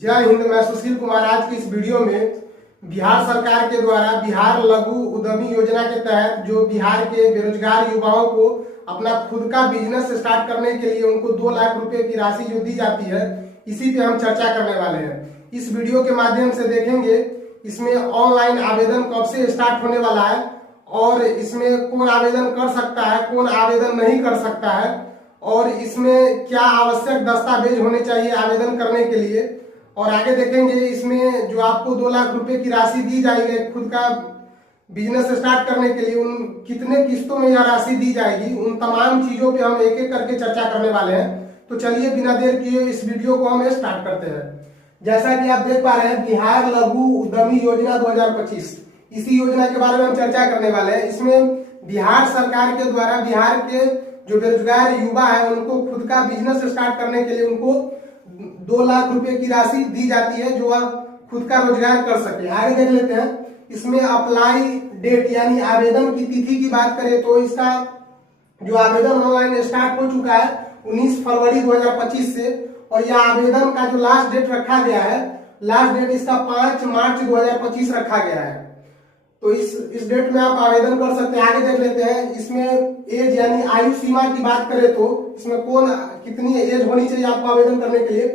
जय हिंद। मैं सुशील कुमार आज की इस वीडियो में बिहार सरकार के द्वारा बिहार लघु उद्यमी योजना के तहत जो बिहार के बेरोजगार युवाओं को अपना खुद का बिजनेस स्टार्ट करने के लिए उनको 2 लाख रुपए की राशि जो दी जाती है, इसी पे हम चर्चा करने वाले हैं। इस वीडियो के माध्यम से देखेंगे इसमें ऑनलाइन आवेदन कब से स्टार्ट होने वाला है और इसमें कौन आवेदन कर सकता है, कौन आवेदन नहीं कर सकता है और इसमें क्या आवश्यक दस्तावेज होने चाहिए आवेदन करने के लिए। और आगे देखेंगे इसमें जो आपको 2 लाख रुपए की राशि दी जाएगी खुद का बिजनेस स्टार्ट करने के लिए, उन कितने किस्तों में यह राशि दी जाएगी, उन तमाम चीजों पे हम एक एक करके चर्चा करने वाले हैं। तो चलिए बिना देर किए इस वीडियो को हम स्टार्ट करते हैं। जैसा कि आप देख पा रहे हैं बिहार लघु उद्यमी योजना 2025, इसी योजना के बारे में हम चर्चा करने वाले हैं। इसमें बिहार सरकार के द्वारा बिहार के जो बेरोजगार युवा है उनको खुद का बिजनेस स्टार्ट करने के लिए उनको 2 लाख रुपए की राशि दी जाती है जो आप खुद का रोजगार कर सके। आगे देख लेते हैं इसमें अप्लाई डेट यानी आवेदन की तिथि की बात करें तो इसका जो आवेदन ऑनलाइन स्टार्ट हो चुका है 19 फरवरी 2025 से, और यह आवेदन का जो लास्ट डेट रखा गया है, लास्ट डेट इसका 5 मार्च 2025 रखा गया है। तो इस डेट में आप आवेदन कर सकते हैं। आगे देख लेते हैं इसमें एज यानी आयु सीमा की बात करें तो इसमें कितनी एज होनी चाहिए आपको आवेदन करने के लिए।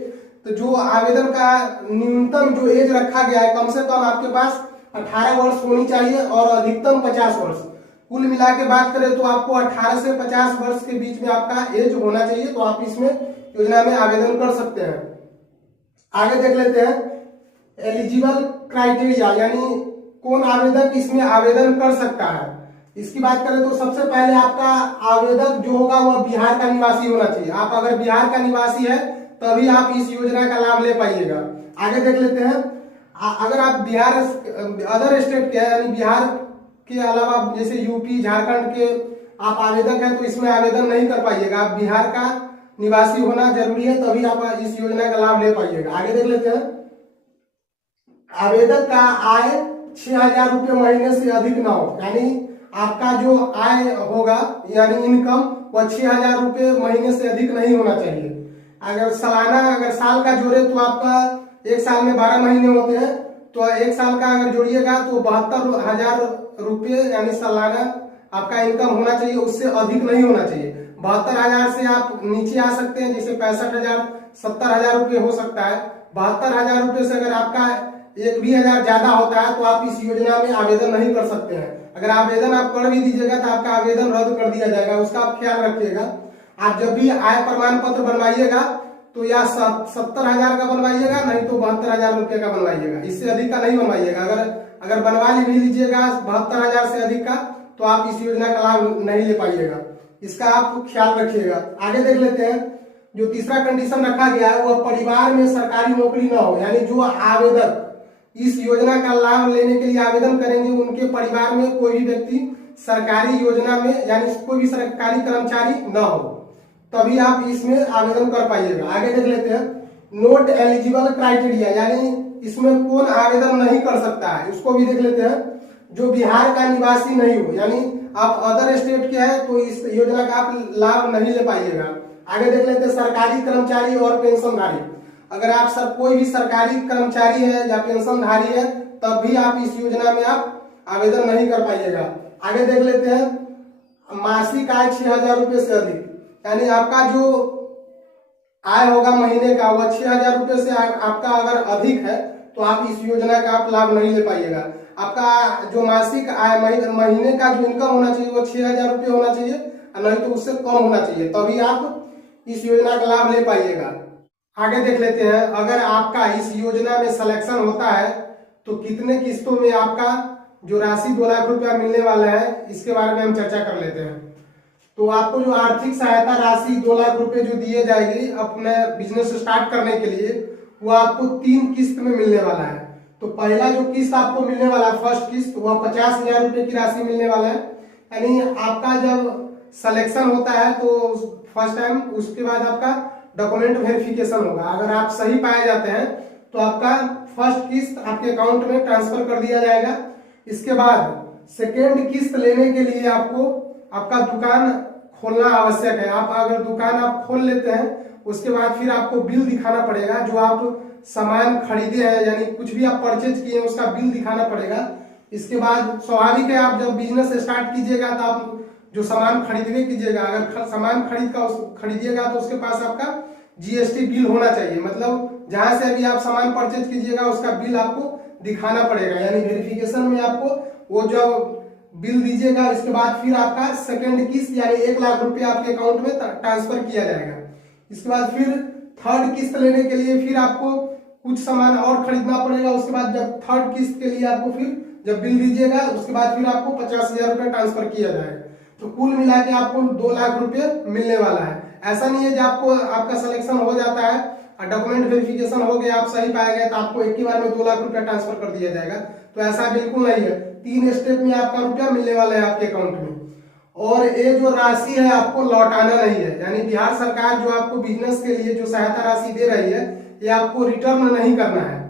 तो जो आवेदन का न्यूनतम जो एज रखा गया है, कम से कम आपके पास 18 वर्ष होनी चाहिए और अधिकतम 50 वर्ष। कुल मिला के बात करें तो आपको 18 से 50 वर्ष के बीच में आपका एज होना चाहिए, तो आप इसमें योजना में आवेदन कर सकते हैं। आगे देख लेते हैं एलिजिबल क्राइटेरिया यानी कौन आवेदक इसमें आवेदन कर सकता है। इसकी बात करें तो सबसे पहले आपका आवेदक जो होगा वह बिहार का निवासी होना चाहिए। आप अगर बिहार का निवासी है तभी आप इस योजना का लाभ ले पाइएगा। आगे देख लेते हैं अगर आप बिहार अदर स्टेट के यानी बिहार के अलावा जैसे यूपी झारखंड के आप आवेदक हैं तो इसमें आवेदन नहीं कर पाइएगा। आप बिहार का निवासी होना जरूरी है तभी आप इस योजना का लाभ ले पाइएगा। आगे देख लेते हैं आवेदक का आय 6,000 रुपये महीने से अधिक ना हो, यानी आपका जो आय होगा यानी इनकम वह 6,000 रुपये महीने से अधिक नहीं होना चाहिए। अगर साल का जोड़े तो आपका एक साल में 12 महीने होते हैं, तो एक साल का अगर जोड़िएगा तो 72,000 रुपये यानी सालाना आपका इनकम होना चाहिए, उससे अधिक नहीं होना चाहिए। 72,000 से आप नीचे आ सकते हैं, जैसे 65,000 70,000 रुपये हो सकता है। 72,000 रुपये से अगर आपका 1 भी हजार ज्यादा होता है तो आप इस योजना में आवेदन नहीं कर सकते हैं। अगर आवेदन आप कर भी दीजिएगा तो आपका आवेदन रद्द कर दिया जाएगा, उसका आप ख्याल रखिएगा। आप जब भी आय प्रमाण पत्र बनवाइएगा तो या 70,000 का बनवाइएगा, नहीं तो 72,000 रुपये का बनवाइएगा, इससे अधिक का नहीं बनवाइएगा। अगर बनवा भी लीजिएगा 72,000 से अधिक का तो आप इस योजना का लाभ नहीं ले पाइएगा, इसका आप ख्याल रखिएगा। आगे देख लेते हैं जो तीसरा कंडीशन रखा गया है वह परिवार में सरकारी नौकरी न हो, यानी जो आवेदक इस योजना का लाभ लेने के लिए आवेदन करेंगे उनके परिवार में कोई भी व्यक्ति सरकारी योजना में यानी कोई भी सरकारी कर्मचारी न हो, तभी आप इसमें आवेदन कर पाइएगा। आगे देख लेते हैं नोट एलिजिबल क्राइटेरिया यानी इसमें कौन आवेदन नहीं कर सकता है, उसको भी देख लेते हैं। जो बिहार का निवासी नहीं हो यानी आप अदर स्टेट के हैं तो इस योजना का आप लाभ नहीं ले पाइएगा। आगे देख लेते हैं सरकारी कर्मचारी और पेंशनधारी। अगर आप कोई भी सरकारी कर्मचारी है या पेंशनधारी है तब भी आप इस योजना में आप आवेदन नहीं कर पाइएगा। आगे देख लेते हैं मासिक आय 6,000 रुपये से अधिक, यानी आपका जो आय होगा महीने का वह 6,000 रुपये से आपका अगर अधिक है तो आप इस योजना का आप लाभ नहीं ले पाइएगा। आपका जो मासिक आय महीने का जो इनकम होना चाहिए वो 6,000 रुपये होना चाहिए, नहीं तो उससे कम होना चाहिए, तभी आप इस योजना का लाभ ले पाइएगा। आगे देख लेते हैं अगर आपका इस योजना में सिलेक्शन होता है तो कितने किस्तों में आपका जो राशि 2 लाख रुपया मिलने वाला है, इसके बारे में हम चर्चा कर लेते हैं। तो आपको जो आर्थिक सहायता राशि 2 लाख रुपए जो दिए जाएगी अपने बिजनेस स्टार्ट करने के लिए, वो आपको 3 किस्त में मिलने वाला है। तो पहला जो किस्त आपको मिलने वाला है फर्स्ट किस्त वह 50,000 रुपये की राशि मिलने वाला है, यानी आपका जब सिलेक्शन होता है तो फर्स्ट टाइम उसके बाद आपका डॉक्यूमेंट वेरिफिकेशन होगा। अगर आप सही पाए जाते हैं तो आपका फर्स्ट किस्त आपके अकाउंट में ट्रांसफर कर दिया जाएगा। इसके बाद सेकेंड किस्त लेने के लिए आपको आपका दुकान खोलना आवश्यक है। आप अगर दुकान आप खोल लेते हैं उसके बाद फिर आपको बिल दिखाना पड़ेगा जो आप सामान खरीदे हैं यानी कुछ भी आप परचेज किए हैं उसका बिल दिखाना पड़ेगा। इसके बाद स्वाभाविक है आप जब बिजनेस स्टार्ट कीजिएगा तो आप जो सामान खरीदने कीजिएगा, अगर सामान खरीदिएगा तो उसके पास आपका जीएसटी बिल होना चाहिए, मतलब जहां से अभी आप सामान परचेज कीजिएगा उसका बिल आपको दिखाना पड़ेगा। यानी वेरिफिकेशन में आपको वो जो बिल दीजिएगा, इसके बाद फिर आपका सेकंड किस्त यानी 1 लाख रुपया आपके अकाउंट में ट्रांसफर किया जाएगा। इसके बाद फिर थर्ड किस्त लेने के लिए फिर आपको कुछ सामान और खरीदना पड़ेगा। उसके बाद जब थर्ड किस्त के लिए आपको फिर जब बिल दीजिएगा उसके बाद फिर आपको 50,000 रुपया ट्रांसफर किया जाएगा। तो कुल मिला के आपको 2 लाख रुपये मिलने वाला है। ऐसा नहीं है कि आपको आपका सिलेक्शन हो जाता है और डॉक्यूमेंट वेरिफिकेशन हो गया, आप सही पाए गए तो आपको एक ही बार में 2 लाख रुपया ट्रांसफर कर दिया जाएगा। तो ऐसा बिल्कुल नहीं है, 3 स्टेप में आपका रुपया मिलने वाला है आपके अकाउंट में। और ये जो राशि है आपको लौटाना नहीं है, यानी बिहार सरकार जो आपको बिजनेस के लिए जो सहायता राशि दे रही है ये आपको रिटर्न नहीं करना है।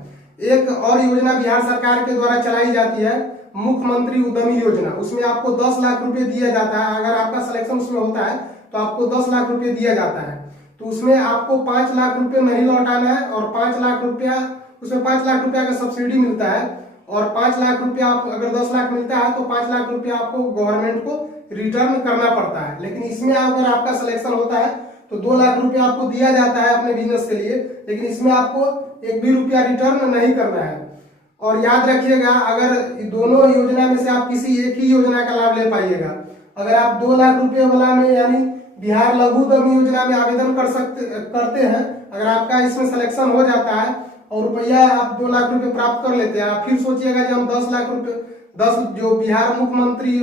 एक और योजना बिहार सरकार के द्वारा चलाई जाती है, मुख्यमंत्री उद्यमी योजना, उसमें आपको 10 लाख रुपए दिया जाता है। अगर आपका सिलेक्शन उसमें होता है तो आपको 10 लाख रुपए दिया जाता है। तो उसमें आपको 5 लाख रुपए नहीं लौटाना है और 5 लाख रुपया उसमें 5 लाख रुपया का सब्सिडी मिलता है और 5 लाख रुपया आप अगर 10 लाख मिलता है तो 5 लाख रुपया आपको गवर्नमेंट को रिटर्न करना पड़ता है। लेकिन इसमें अगर आपका सिलेक्शन होता है तो 2 लाख रुपया आपको दिया जाता है अपने बिजनेस के लिए, लेकिन इसमें आपको 1 भी रुपया रिटर्न नहीं करना है। और याद रखिएगा अगर दोनों योजना में से आप किसी एक ही योजना का लाभ ले पाइएगा। अगर आप 2 लाख रुपये वाला में यानी बिहार लघु उद्यमी योजना में आवेदन करते हैं, अगर आपका इसमें सिलेक्शन हो जाता है और रुपया आप 2 लाख रुपए प्राप्त कर लेते हैं, आप फिर सोचिएगा कि हम 10 लाख रुपए 10 जो बिहार मुख्यमंत्री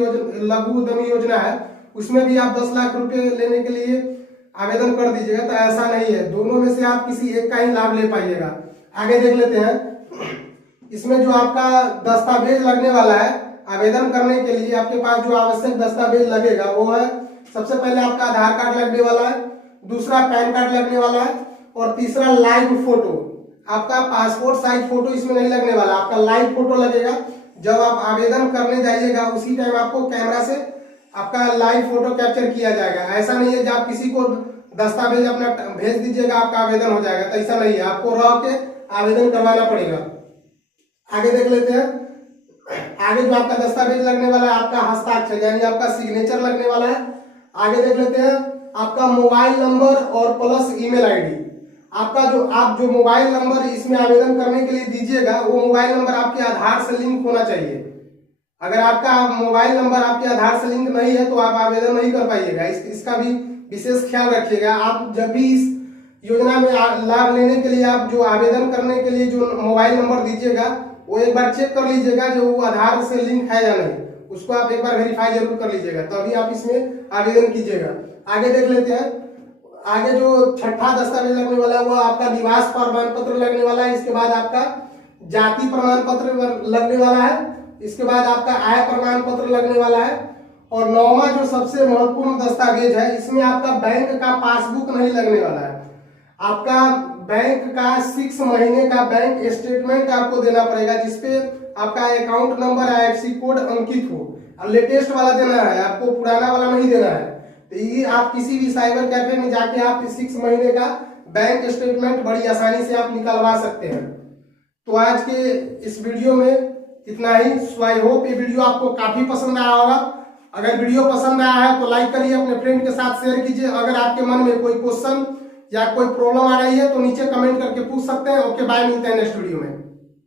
लघु उद्यमी योजना है उसमें भी आप 10 लाख रुपए लेने के लिए आवेदन कर दीजिएगा। तो ऐसा नहीं है, दोनों में से आप किसी एक का ही लाभ ले पाइएगा। आगे देख लेते हैं। इसमें जो आपका दस्तावेज लगने वाला है आवेदन करने के लिए, आपके पास जो आवश्यक दस्तावेज लगेगा वो है, सबसे पहले आपका आधार कार्ड लगने वाला है, दूसरा पैन कार्ड लगने वाला है और तीसरा लाइव फोटो। आपका पासपोर्ट साइज फोटो इसमें नहीं लगने वाला, आपका लाइव फोटो लगेगा। जब आप आवेदन करने जाइएगा उसी टाइम आपको कैमरा से आपका लाइव फोटो कैप्चर किया जाएगा। ऐसा नहीं है जब आप किसी को दस्तावेज अपना भेज दीजिएगा आपका आवेदन हो जाएगा, तो ऐसा नहीं है, आपको रह के आवेदन करवाना पड़ेगा। आगे देख लेते हैं। आगे जो आपका दस्तावेज लगने वाला है आपका हस्ताक्षर यानी आपका सिग्नेचर लगने वाला है। आगे देख लेते हैं आपका मोबाइल नंबर और प्लस ईमेल आईडी। आपका आप जो मोबाइल नंबर इसमें आवेदन करने के लिए दीजिएगा वो मोबाइल नंबर आपके आधार से लिंक होना चाहिए। अगर आपका मोबाइल नंबर आपके आधार से लिंक नहीं है तो आप आवेदन नहीं कर पाइएगा, इसका भी विशेष ख्याल रखिएगा। आप जब भी इस योजना में लाभ लेने के लिए आप जो आवेदन करने के लिए जो मोबाइल नंबर दीजिएगा वो एक बार चेक कर लीजिएगा जो वो आधार से लिंक है या नहीं, उसको आप एक बार वेरीफाई जरूर कर लीजिएगा, तभी आप इसमें आवेदन कीजिएगा। आगे देख लेते हैं। आगे जो छठा दस्तावेज लगने वाला है वो आपका निवास प्रमाण पत्र लगने वाला है। इसके बाद आपका जाति प्रमाण पत्र लगने वाला है। इसके बाद आपका आय प्रमाण पत्र लगने वाला है। और 9वां जो सबसे महत्वपूर्ण दस्तावेज है इसमें आपका बैंक का पासबुक नहीं लगने वाला है, आपका बैंक का 6 महीने का बैंक स्टेटमेंट आपको देना पड़ेगा जिसपे आपका अकाउंट नंबर IFSC कोड अंकित हो, और लेटेस्ट वाला देना है, आपको पुराना वाला नहीं देना है। तो ये आप किसी भी साइबर कैफे में जाके आप 6 महीने का बैंक स्टेटमेंट बड़ी आसानी से आप निकलवा सकते हैं। तो आज के इस वीडियो में इतना ही। सो आई होप ये वीडियो आपको काफी पसंद आया होगा। अगर वीडियो पसंद आया है तो लाइक करिए, अपने फ्रेंड के साथ शेयर कीजिए। अगर आपके मन में कोई क्वेश्चन या कोई प्रॉब्लम आ रही है तो नीचे कमेंट करके पूछ सकते हैं। ओके बाय, मिलते हैं नेक्स्ट वीडियो में।